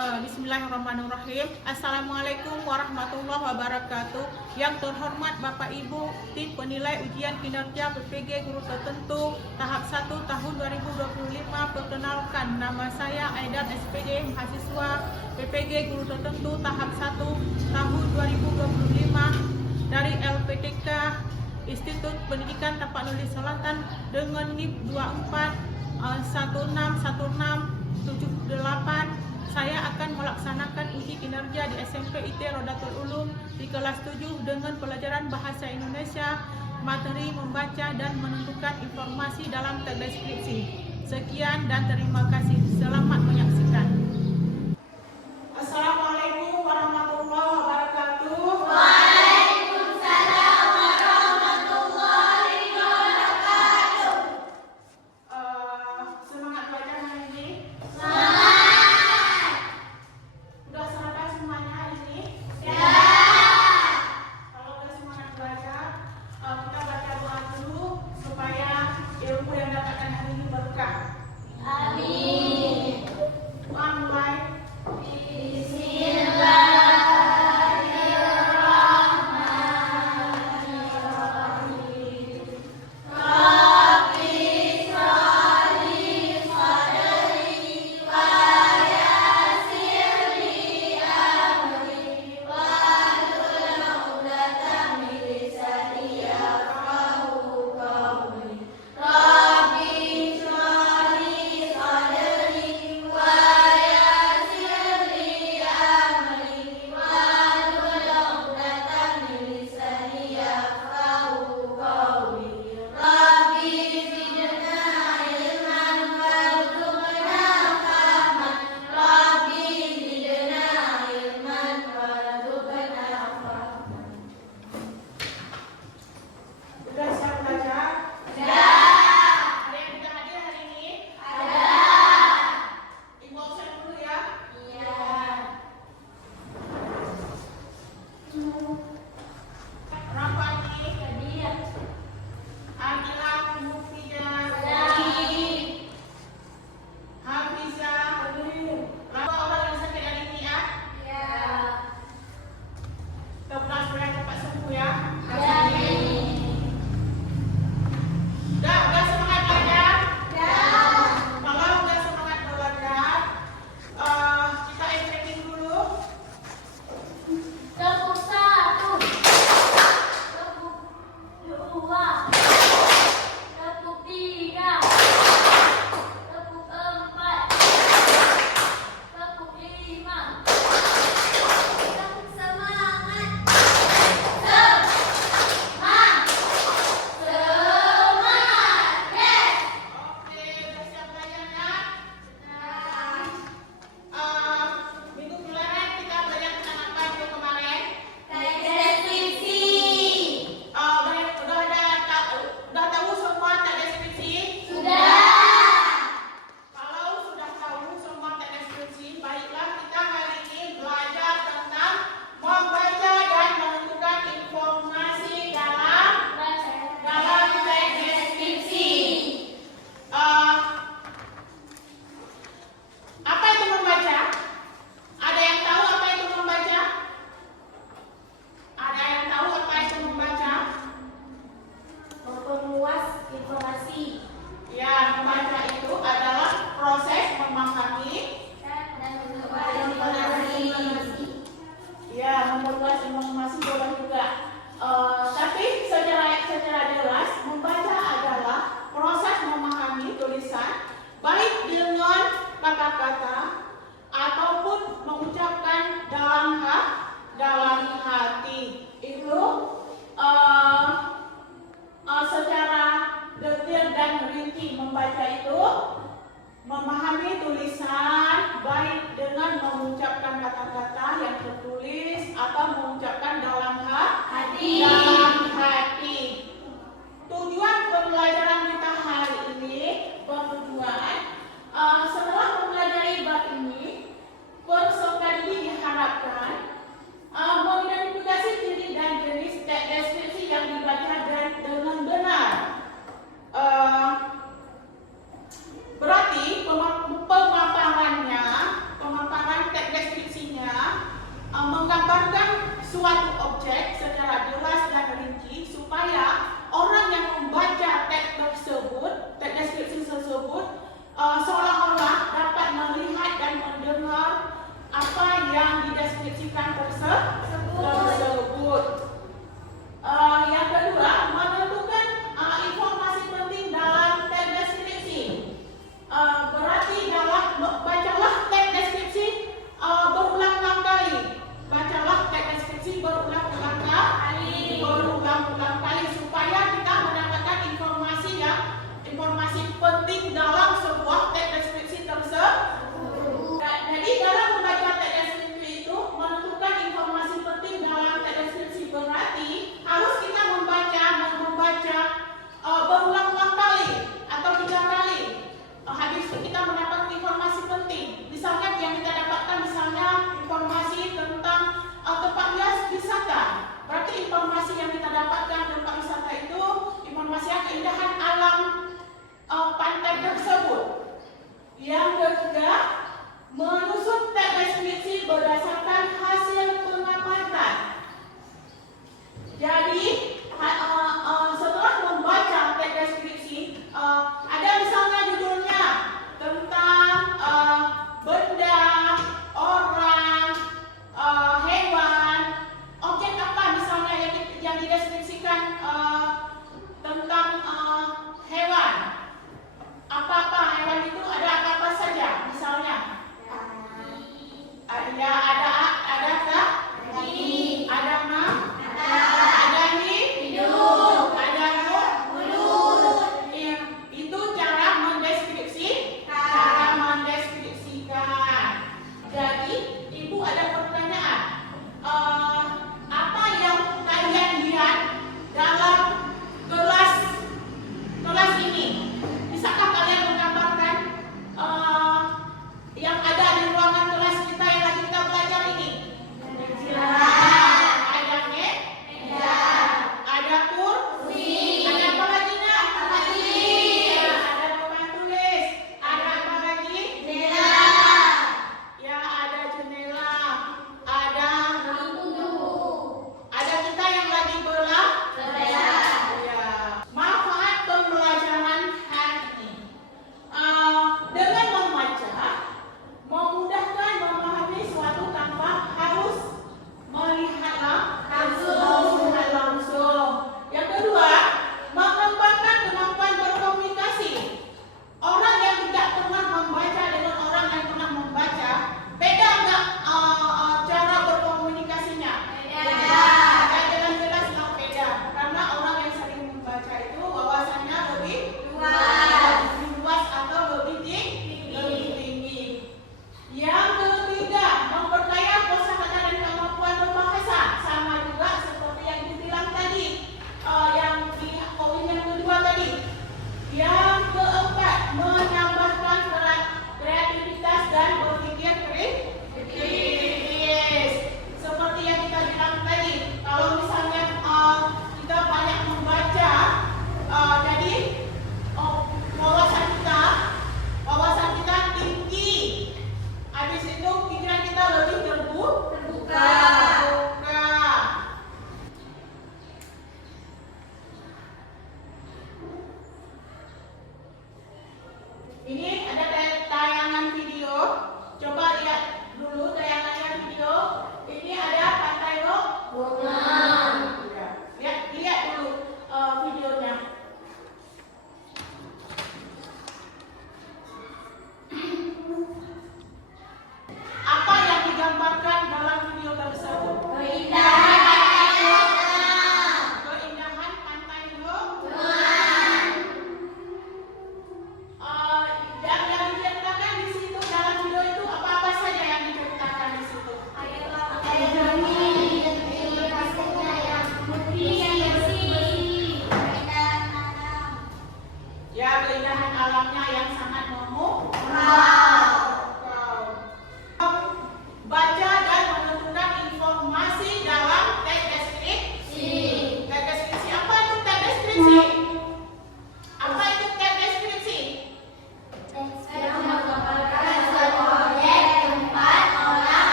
Bismillahirrahmanirrahim. Assalamualaikum warahmatullahi wabarakatuh. Yang terhormat Bapak Ibu, tim penilai ujian kinerja PPG guru tertentu tahap 1 tahun 2025. Perkenalkan, nama saya Aidan SPD, mahasiswa PPG guru tertentu tahap 1 tahun 2025 dari LPTK Institut Pendidikan Tapanuli Selatan dengan NIP 24161678. Saya akan melaksanakan uji kinerja di SMP IT Rodatul Ulum di kelas 7 dengan pelajaran Bahasa Indonesia, materi membaca dan menentukan informasi dalam teks deskripsi. Sekian dan terima kasih. Selamat menyaksikan. Assalamualaikum warahmatullahi wabarakatuh. Waalaikumsalam warahmatullahi wabarakatuh. Semangat belajar hari ini. Udah selesai semuanya hari ini? Ya. Kalau udah semangat belajar, kita baca doa dulu supaya ilmu yang dapatkan hari ini berkah. Amin. Doa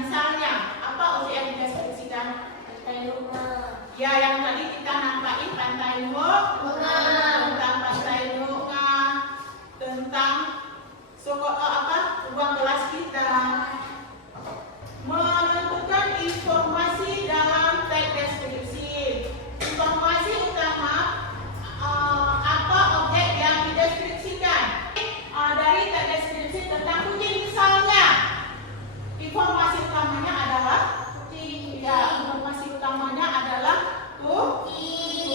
misalnya apa objek yang dideskripsikan? Pantai Lunga. Ya, yang tadi kita nampakin Pantai Lunga, tentang Pantai Lunga, tentang ruang kelas kita. Menentukan informasi dalam teks deskripsi. Informasi utama apa objek yang dideskripsikan. Dari teks deskripsi tentang kucing misalnya, informasi utamanya adalah kucing. Ya, informasi utamanya adalah kucing.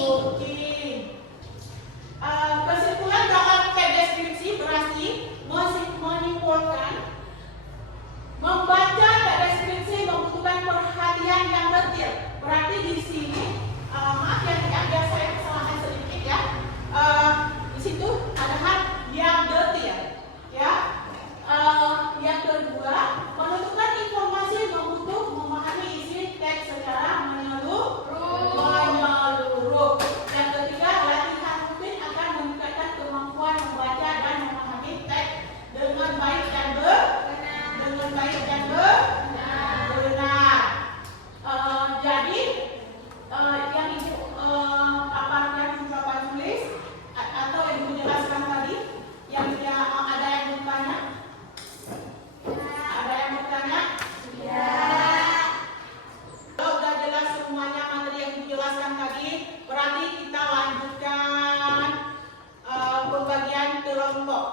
Kesimpulan dalam teks deskripsi berarti menyimpulkan membaca teks deskripsi membutuhkan perhatian yang detail. Berarti di sini maaf ya, biar saya kesalahan sedikit ya. Di situ ada hal yang detail ya. Yang kedua, menentukan informasi memahami isi teks secara menyeluruh. Yang ketiga, latihan rutin akan meningkatkan kemampuan membaca dan memahami teks dengan baik dan benar. Jadi yang ibu paparkan mencoba tulis atau ibu jelaskan tadi, yang ada yang bertanya? Ada yang bertanya? Ya. Kalau udah jelas semuanya materi yang ibu jelaskan tadi, berarti kita lanjutkan pembagian kelompok.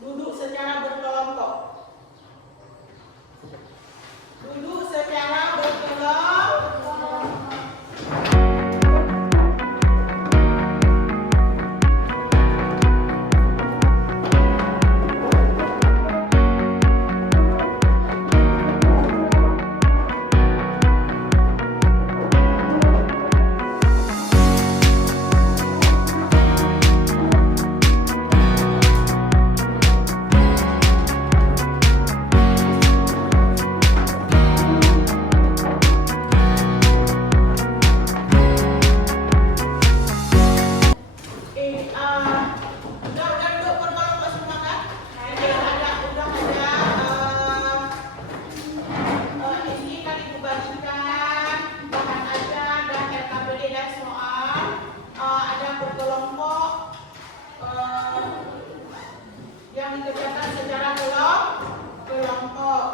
Duduk secara berkelompok. Duduk secara berkelompok. Yang dikerjakan secara kelompok.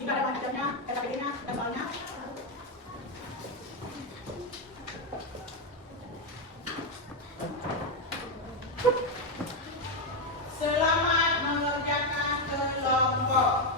Gimana macamnya, RKPD-nya, soalnya? Selamat mengerjakan kelompok.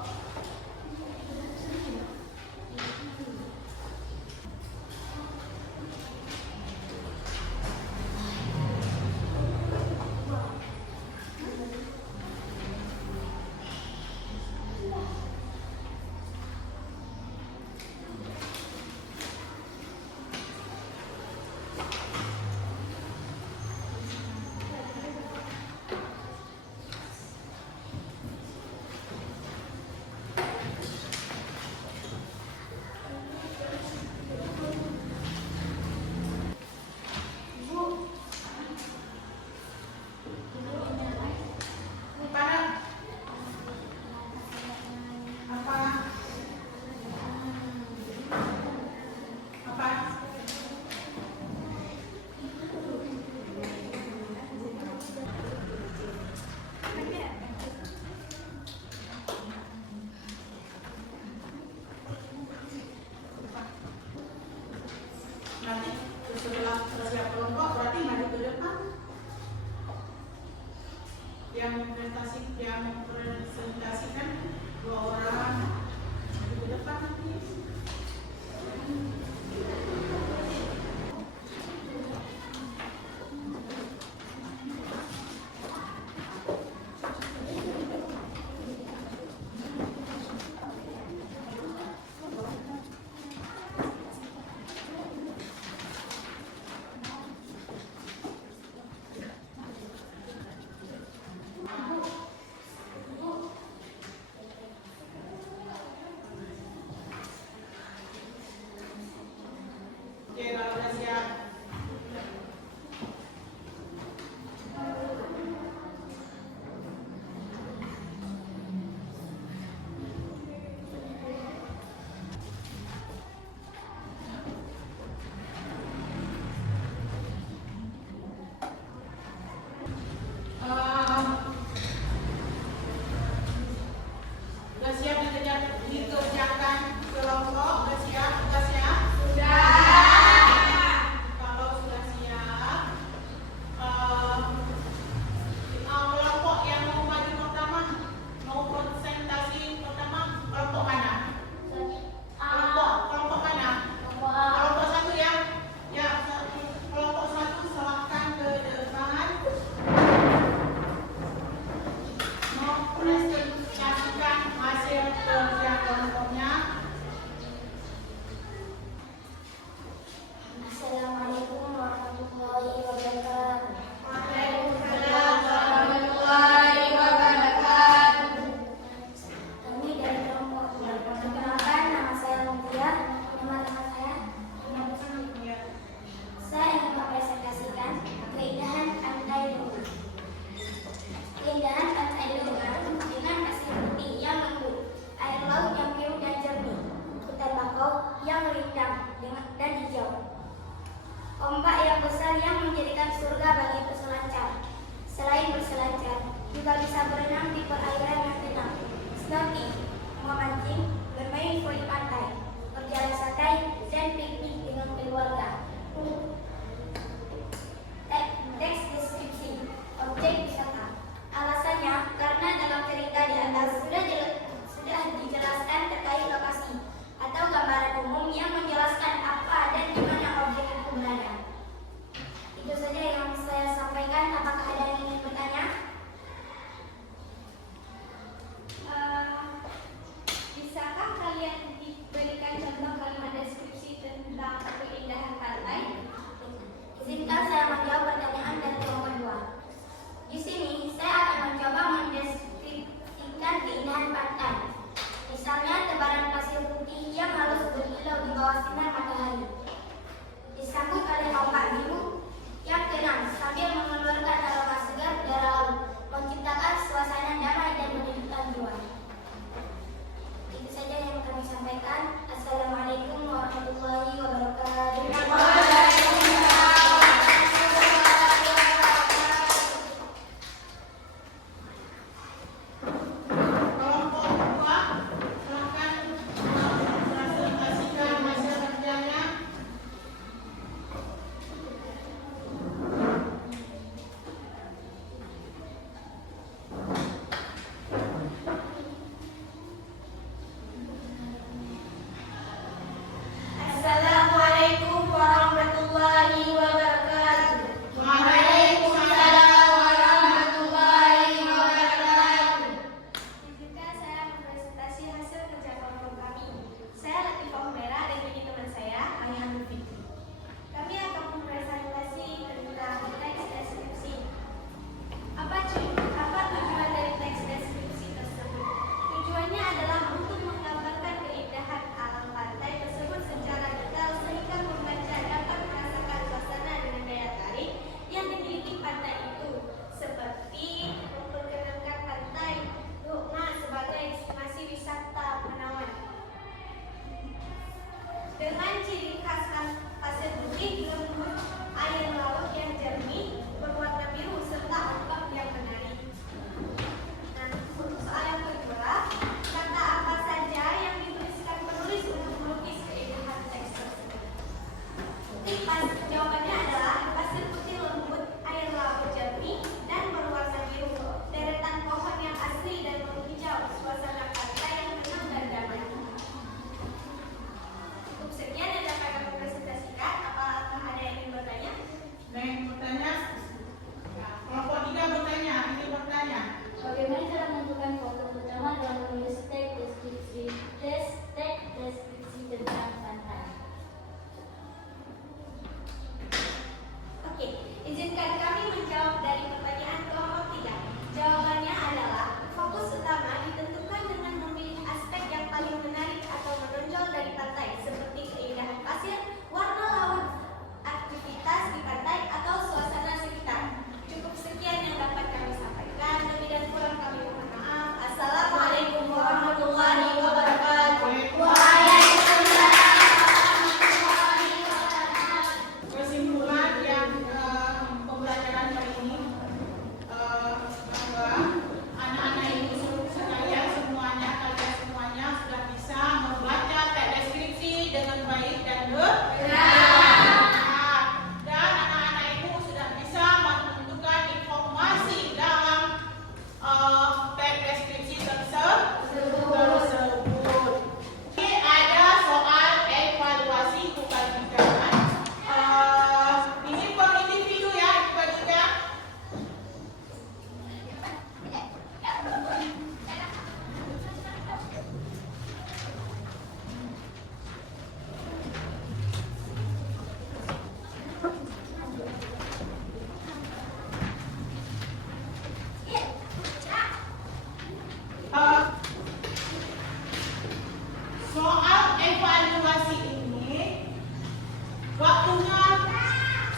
Waktunya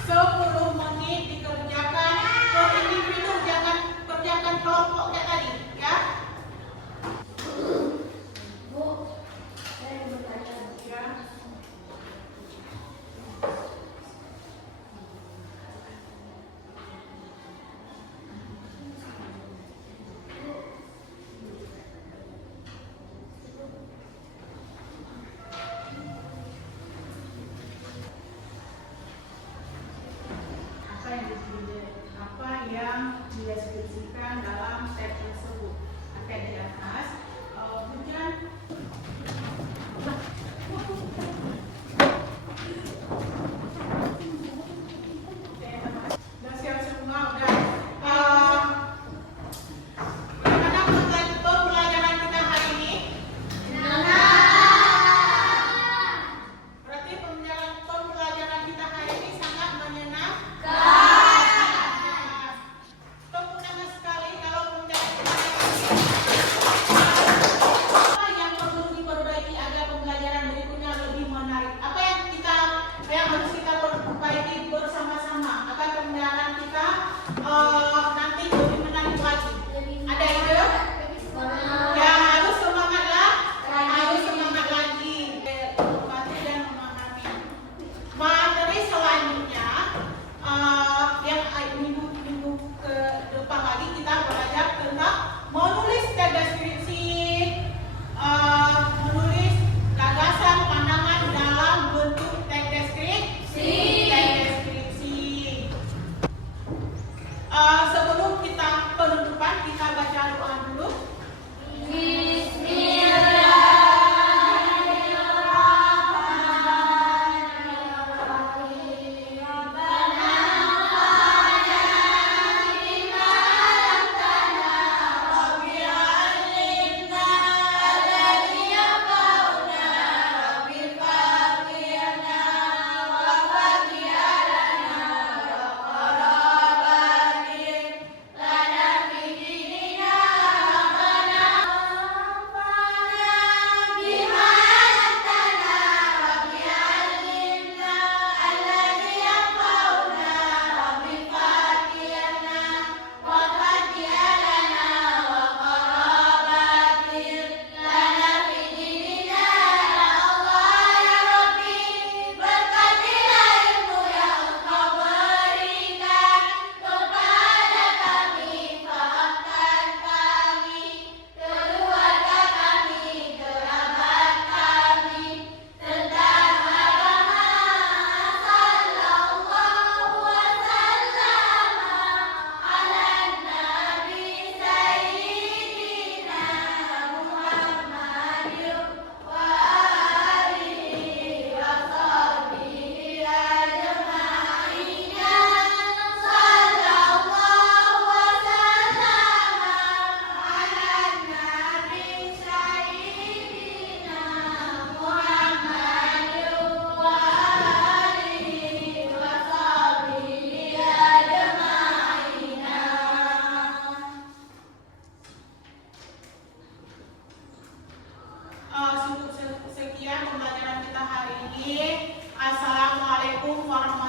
10 menit dikerjakan per individu, jangan kerjakan kelompok kayak tadi, ya. Bu, saya mau tanya. Ya. Apa yang dideskripsikan dalam tab tersebut? Oke, di atas hujan. Udah siap semua, udah. Bagaimana untuk pelajaran kita hari ini? Berarti pembelajaran kita hari ini sangat menyenangkan. Tepuk tangan sekali kalau apa yang perlu diperbaiki agar pembelajaran berikutnya lebih menarik? Apa yang harus kita perbaiki bersama-sama agar pembelajaran kita nanti lebih menarik lagi? Ada ide? Ya, harus semangat lah, harus semangat lagi. Membantu dan memahami. Materi selanjutnya yang minggu ke depan lagi kita belajar tentang menulis teks deskripsi, menulis gagasan pandangan dalam bentuk teks deskripsi. Sebelum kita penutupan, kita baca doa dulu. Sekian pembelajaran kita hari ini. Assalamualaikum warahmatullahi wabarakatuh.